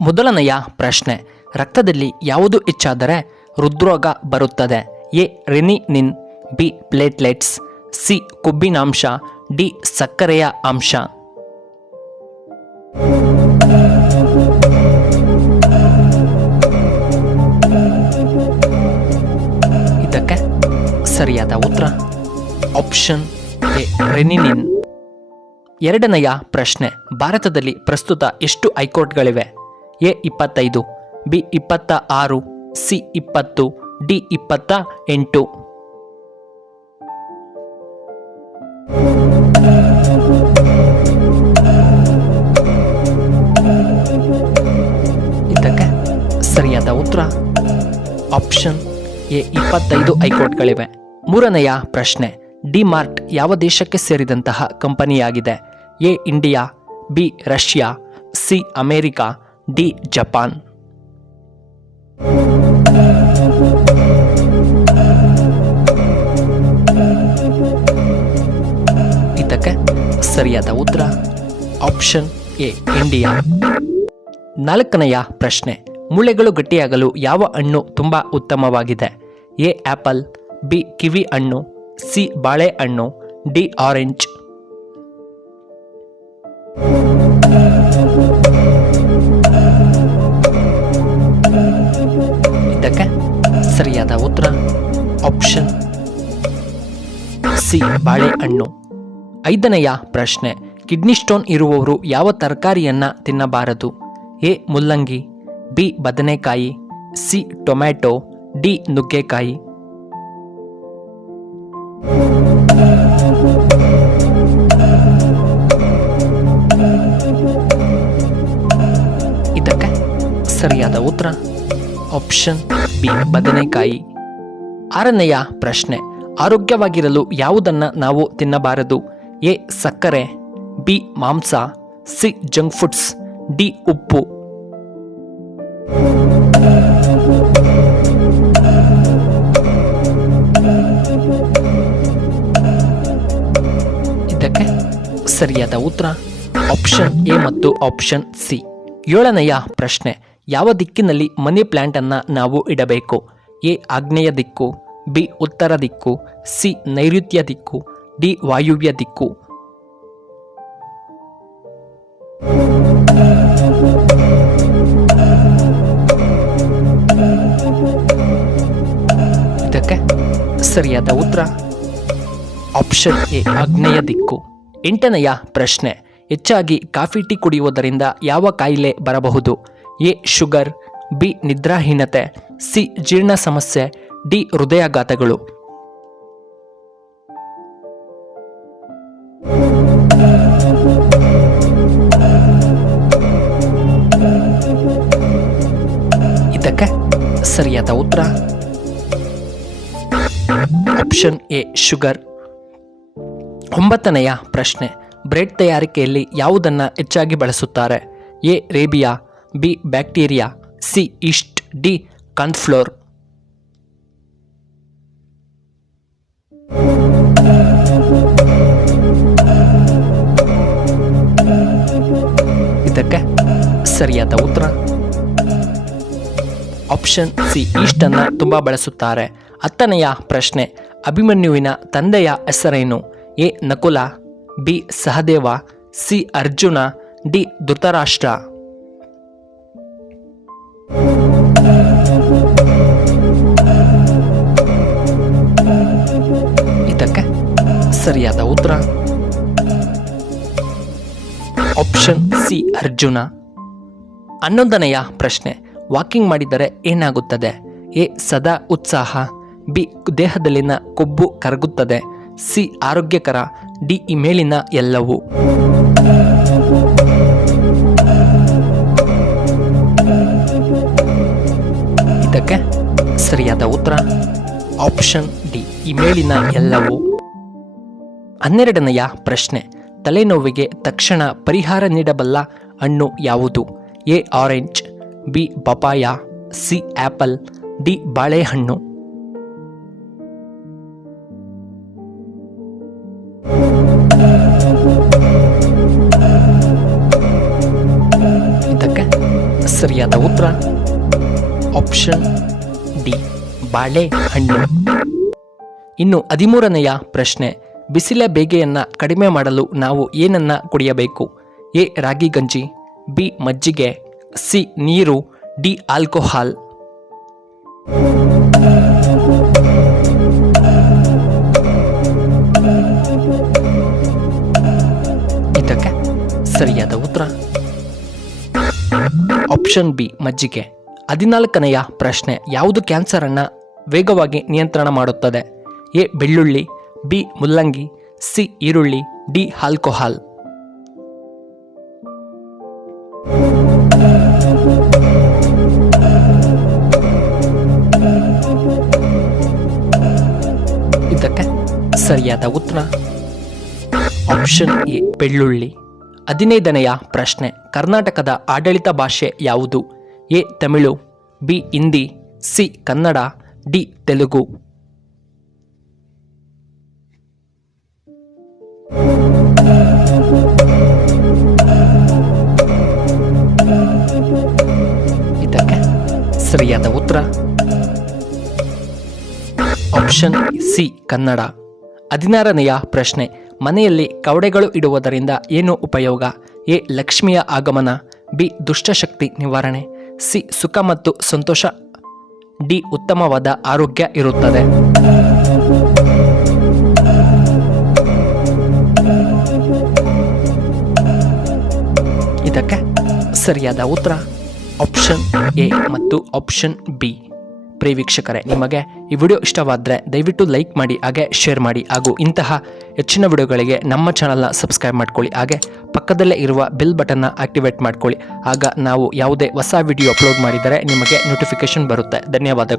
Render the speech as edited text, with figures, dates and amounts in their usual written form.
ಮೊದಲನೆಯ ಪ್ರಶ್ನೆ, ರಕ್ತದಲ್ಲಿ ಯಾವುದು ಹೆಚ್ಚಾದರೆ ಹೃದ್ರೋಗ ಬರುತ್ತದೆ? ಎ ರೆನಿನಿನ್, ಬಿ ಪ್ಲೇಟ್ಲೆಟ್ಸ್, ಸಿ ಕೊಬ್ಬಿನಾಂಶ, ಡಿ ಸಕ್ಕರೆಯ ಅಂಶ. ಇದಕ್ಕೆ ಸರಿಯಾದ ಉತ್ತರ ಆಪ್ಷನ್ ಎ ರೆನಿನಿನ್. ಎರಡನೆಯ ಪ್ರಶ್ನೆ, ಭಾರತದಲ್ಲಿ ಪ್ರಸ್ತುತ ಎಷ್ಟು ಹೈಕೋರ್ಟ್ಗಳಿವೆ? A 25, B 26, C 20, D 28. ಇದಕ್ಕೆ ಸರಿಯಾದ ಉತ್ತರ ಆಪ್ಷನ್ ಎ 25 ಹೈಕೋರ್ಟ್ಗಳಿವೆ. ಮೂರನೆಯ ಪ್ರಶ್ನೆ, ಡಿ ಮಾರ್ಟ್ ಯಾವ ದೇಶಕ್ಕೆ ಸೇರಿದಂತಹ ಕಂಪನಿಯಾಗಿದೆ? A India, B Russia, C America, D Japan. ಇದಕ್ಕೆ ಸರಿಯಾದ ಉತ್ತರ ಆಪ್ಷನ್ ಎ ಇಂಡಿಯಾ. ನಾಲ್ಕನೆಯ ಪ್ರಶ್ನೆ, ಮೂಳೆಗಳು ಗಟ್ಟಿಯಾಗಲು ಯಾವ ಹಣ್ಣು ತುಂಬಾ ಉತ್ತಮವಾಗಿದೆ? ಎ ಆಪಲ್, ಬಿ ಕಿವಿ ಹಣ್ಣು, ಸಿ ಬಾಳೆಹಣ್ಣು, ಡಿ ಆರೆಂಜ್. ಇದಕ್ಕೆ ಸರಿಯಾದ ಉತ್ತರ ಆಪ್ಷನ್ ಸಿ ಬಾಳೆಹಣ್ಣು. ಐದನೆಯ ಪ್ರಶ್ನೆ, ಕಿಡ್ನಿ ಸ್ಟೋನ್ ಇರುವವರು ಯಾವ ತರಕಾರಿಯನ್ನ ತಿನ್ನಬಾರದು? ಎ ಮುಲ್ಲಂಗಿ, ಬಿ ಬದನೆಕಾಯಿ, ಸಿ ಟೊಮ್ಯಾಟೊ, ಡಿ ನುಗ್ಗೆಕಾಯಿ. ಇದಕ್ಕೆ ಸರಿಯಾದ ಉತ್ತರ ಆಪ್ಷನ್ ಬಿ ಬದನೆಕಾಯಿ. ಆರನೆಯ ಪ್ರಶ್ನೆ, ಆರೋಗ್ಯವಾಗಿರಲು ಯಾವುದನ್ನ ನಾವು ತಿನ್ನಬಾರದು? ಎ ಸಕ್ಕರೆ, ಬಿ ಮಾಂಸ, ಸಿ ಜಂಕ್ ಫುಡ್ಸ್, ಡಿ ಉಪ್ಪು. ಇದಕ್ಕೆ ಸರಿಯಾದ ಉತ್ತರ ಆಪ್ಷನ್ ಎ ಮತ್ತು ಆಪ್ಷನ್ ಸಿ. ಏಳನೆಯ ಪ್ರಶ್ನೆ, ಯಾವ ದಿಕ್ಕಿನಲ್ಲಿ ಮನಿ ಪ್ಲಾಂಟ್ ಅನ್ನ ನಾವು ಇಡಬೇಕು? ಎ ಆಗ್ನೇಯ ದಿಕ್ಕು, ಬಿ ಉತ್ತರ ದಿಕ್ಕು, ಸಿ ನೈಋತ್ಯ ದಿಕ್ಕು, ಡಿ ವಾಯುವ್ಯ ದಿಕ್ಕು. ಇದಕ್ಕೆ ಸರಿಯಾದ ಉತ್ತರ ಆಪ್ಷನ್ ಎ ಆಗ್ನೇಯ ದಿಕ್ಕು. ಎಂಟನೆಯ ಪ್ರಶ್ನೆ, ಹೆಚ್ಚಾಗಿ ಕಾಫಿ ಟೀ ಕುಡಿಯುವುದರಿಂದ ಯಾವ ಕಾಯಿಲೆ ಬರಬಹುದು? ಎ ಶುಗರ್, ಬಿ ನಿದ್ರಾಹೀನತೆ, ಸಿ ಜೀರ್ಣ ಸಮಸ್ಯೆ, ಡಿ ಹೃದಯಾಘಾತಗಳು. ಇದಕ್ಕೆ ಸರಿಯಾದ ಉತ್ತರ ಆಪ್ಷನ್ ಎ ಶುಗರ್. ಒಂಬತ್ತನೆಯ ಪ್ರಶ್ನೆ, ಬ್ರೆಡ್ ತಯಾರಿಕೆಯಲ್ಲಿ ಯಾವುದನ್ನ ಹೆಚ್ಚಾಗಿ ಬಳಸುತ್ತಾರೆ? A Rebia, B bacteria, C East, D cornflour. ಇದಕ್ಕೆ ಸರಿಯಾದ ಉತ್ತರ ಆಪ್ಷನ್ ಸಿ ಈಸ್ಟ್ ಅನ್ನ ತುಂಬಾ ಬಳಸುತ್ತಾರೆ. ಹತ್ತನೆಯ ಪ್ರಶ್ನೆ, ಅಭಿಮನ್ಯುವಿನ ತಂದೆಯ ಹೆಸರೇನು? A Nakula, B Sahadeva, C Arjuna, D Dhritarashtra. ಇದಕ್ಕೆ ಸರಿಯಾದ ಉತ್ತರ ಆಪ್ಷನ್ ಸಿ ಅರ್ಜುನ. 11ನೆಯ ಪ್ರಶ್ನೆ, ವಾಕಿಂಗ್ ಮಾಡಿದರೆ ಏನಾಗುತ್ತದೆ? ಎ ಸದಾ ಉತ್ಸಾಹ, ಬಿ ದೇಹದಲ್ಲಿನ ಕೊಬ್ಬು ಕರಗುತ್ತದೆ, ಸಿ ಆರೋಗ್ಯಕರ, ಡಿ ಈ ಮೇಲಿನ ಎಲ್ಲವೂ. ಇದಕ್ಕೆ ಸರಿಯಾದ ಉತ್ತರ ಆಪ್ಷನ್ ಡಿ ಈ ಮೇಲಿನ ಎಲ್ಲವೂ. 12ನೆಯ ಪ್ರಶ್ನೆ, ತಲೆನೋವಿಗೆ ತಕ್ಷಣ ಪರಿಹಾರ ನೀಡಬಲ್ಲ ಹಣ್ಣು ಯಾವುದು? A orange, B papaya, C apple, D ಬಾಳೆಹಣ್ಣು. ಇದಕ್ಕೆ ಸರಿಯಾದ ಉತ್ತರ ಆಪ್ಷನ್ ಡಿ ಬಾಳೆಹಣ್ಣು. ಇನ್ನು 13ನೆಯ ಪ್ರಶ್ನೆ, ಬಿಸಿಲ ಬೇಗೆಯನ್ನು ಕಡಿಮೆ ಮಾಡಲು ನಾವು ಏನನ್ನ ಕುಡಿಯಬೇಕು? ಎ ರಾಗಿ ಗಂಜಿ, ಬಿ ಮಜ್ಜಿಗೆ, ಸಿ ನೀರು, ಡಿ ಆಲ್ಕೋಹಾಲ್. ಇದಕ್ಕೆ ಸರಿಯಾದ ಉತ್ತರ ಆಪ್ಷನ್ ಬಿ ಮಜ್ಜಿಗೆ. 14ನೆಯ ಪ್ರಶ್ನೆ, ಯಾವುದು ಕ್ಯಾನ್ಸರ್ ಅನ್ನು ವೇಗವಾಗಿ ನಿಯಂತ್ರಣ ಮಾಡುತ್ತದೆ? ಎ ಬೆಳ್ಳುಳ್ಳಿ, ಬಿ ಮುಲ್ಲಂಗಿ, ಸಿ ಈರುಳ್ಳಿ, ಡಿ ಆಲ್ಕೋಹಾಲ್. ಇದಕ್ಕೆ ಸರಿಯಾದ ಉತ್ತರ ಆಪ್ಷನ್ ಎ ಬೆಳ್ಳುಳ್ಳಿ. 15ನೆಯ ಪ್ರಶ್ನೆ, ಕರ್ನಾಟಕದ ಆಡಳಿತ ಭಾಷೆ ಯಾವುದು? A Tamil, B Hindi, C Kannada, D Telugu. ಇದಕ್ಕೆ ಸರಿಯಾದ ಉತ್ತರ ಆಪ್ಷನ್ ಸಿ ಕನ್ನಡ. 16ನೆಯ ಪ್ರಶ್ನೆ, ಮನೆಯಲ್ಲಿ ಕವಡೆಗಳು ಇಡುವುದರಿಂದ ಏನು ಉಪಯೋಗ? ಎ ಲಕ್ಷ್ಮಿಯ ಆಗಮನ, ಬಿ ದುಷ್ಟಶಕ್ತಿ ನಿವಾರಣೆ, ಸಿ ಸುಖ ಮತ್ತು ಸಂತೋಷ, ಡಿ ಉತ್ತಮವಾದ ಆರೋಗ್ಯ ಇರುತ್ತದೆ. ಇದಕ್ಕೆ ಸರಿಯಾದ ಉತ್ತರ ಆಪ್ಷನ್ ಎ ಮತ್ತು ಆಪ್ಷನ್ ಬಿ. ಪ್ರಿಯ ವೀಕ್ಷಕರೇ, ನಿಮಗೆ ಈ ವಿಡಿಯೋ ಇಷ್ಟವಾದರೆ ದಯವಿಟ್ಟು ಲೈಕ್ ಮಾಡಿ, ಹಾಗೆ ಶೇರ್ ಮಾಡಿ, ಹಾಗೂ ಇಂತಹ ಹೆಚ್ಚಿನ ವಿಡಿಯೋಗಳಿಗೆ ನಮ್ಮ ಚಾನಲ್ನ ಸಬ್ಸ್ಕ್ರೈಬ್ ಮಾಡ್ಕೊಳ್ಳಿ, ಹಾಗೆ ಪಕ್ಕದಲ್ಲೇ ಇರುವ ಬೆಲ್ ಬಟನ್ನ ಆಕ್ಟಿವೇಟ್ ಮಾಡ್ಕೊಳ್ಳಿ. ಆಗ ನಾವು ಯಾವುದೇ ಹೊಸ ವಿಡಿಯೋ ಅಪ್ಲೋಡ್ ಮಾಡಿದರೆ ನಿಮಗೆ ನೋಟಿಫಿಕೇಶನ್ ಬರುತ್ತೆ. ಧನ್ಯವಾದಗಳು.